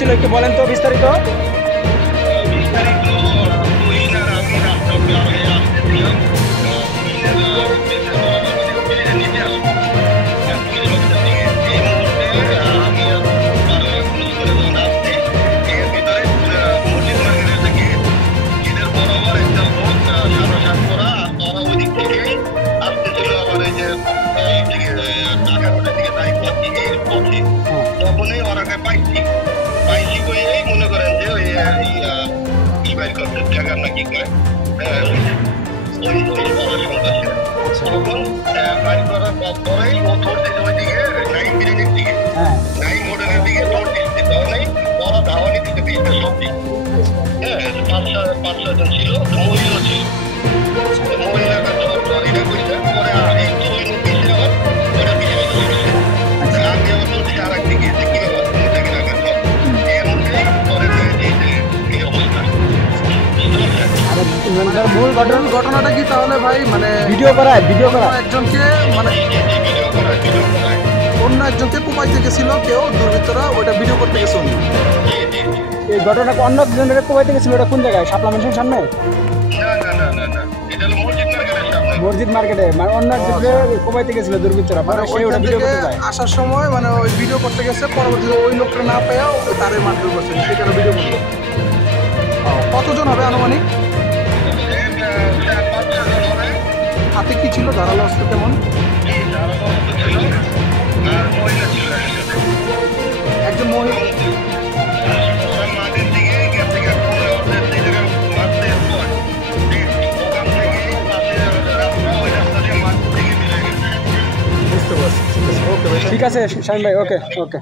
হচ্ছিল একটু বলেন তো বিস্তারিত। তখনই ওরাকে পাইছি পাইছি করে মনে করেন যে ওই কি বাইর করতে জায়গা নাকি কয় তখন বাইর করার পরেই ও ধরতেছে ওইদিকে নাইম বিরিয়ানির দিকে নাইম হোটেলের দিকে দৌড় দিচ্ছে তখনই ওরা ধাওয়ানি দিতে পেয়েছে সব দিক হ্যাঁ পাঁচ ছজন ছিল মহিলা ছিল মহিলাটা ধর এটা কইছে পরে একটু ওই পিছিয়ে আবার ওটা পিছিয়ে চলে গেছে আমি আবার নদী আর একদিকে যে কি ব্যাপার কোনো জায়গায় রাখার এর মধ্যেই পরে এই অবস্থা মূল ঘটনাটা কি তাহলে ভাই মানে ভিডিও করা একজনকে মানে অন্য একজনকে কোপাইতে গেছিল কেউ দুর্বৃত্তরা ওটা ভিডিও করতে গেছে উনি। এই ঘটনাটা অন্য জনের কোবাইতে গেছিল, এটা কোন জায়গায়? শাপলা মেনশন সামনে না এটা হলো মসজিদ মার্কেটের সামনে মসজিদ মার্কেটে, মানে অন্য একজনকে কোবাইতে গেছিল দুর্বৃত্তরা, পরে সে ওটা ওইখান ভিডিও থেকে করতে যায়। আসার সময় মানে ওই ভিডিও করতে গেছে, পরবর্তীতে ওই লোকটা না পেয়েও তারে মারধর করছে, সেখানে ভিডিও করলো। কতজন হবে আনুমানিক? হাতে কি ছিল, ধারালো অস্ত্র কেমন? একজন মহিলা বুঝতে পারছি। ঠিক আছে, ওকে ভাই, ঠিক আছে শাহিন ভাই, ওকে ওকে।